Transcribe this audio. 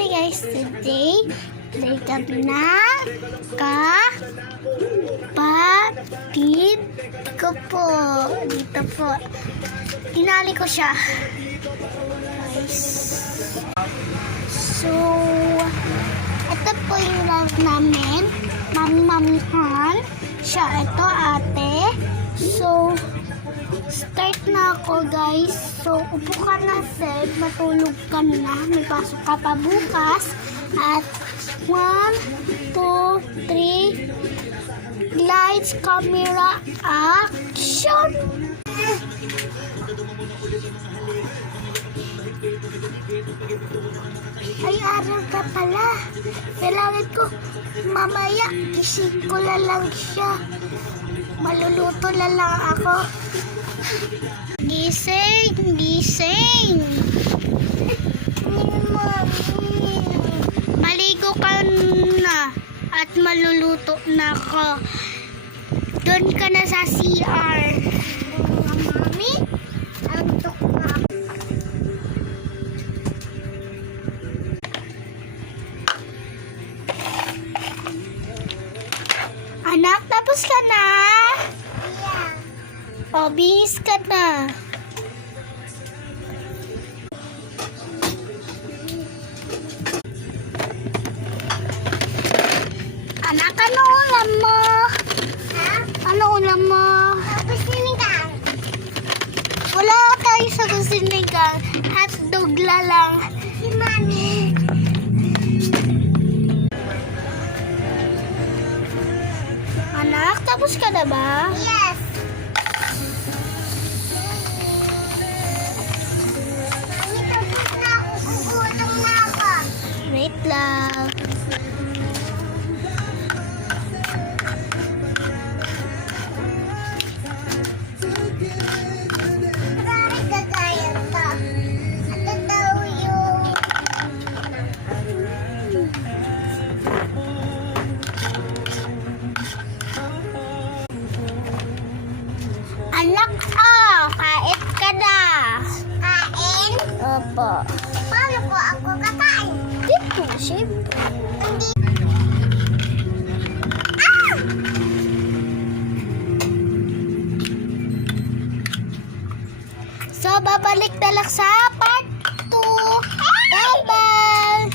Sorry guys, today nagkab na kapatid ko po. Dito po. Tinali ko siya. Guys. So, ito po yung love namin. Mami-mamihan. Siya, ito ate. So, start na ako guys. So, upo ka na sir. Matulog ka na. May pasok ka pa bukas. At 1, 2, 3. Lights, camera, action! Ay, araw ka pala. Kailangan ko mamaya. Gising ko na lang siya. Maluluto na lang ako. Gising, gising. Maligo ka na at maluluto na ako. Doon ka na sa CR. Mami, antok na. Anak, tapos ka na? Yeah. O, bihis ka na. Anak, ano ulam mo? Ha? Ano ulam mo? Sinigang. Wala tayo sa sinigang. Hotdog lang. Si Mami. Anak, tapos ka na ba? Yes. Mami, tapos na ako. Gugutom na ako. Wait lang. Marami kakayan to. Ano daw yung... Anak, kain ka na. Kain? Opo. Paano po ako kakain? Dito, siyempre. So, babalik na lang sa part 2. Bye-bye!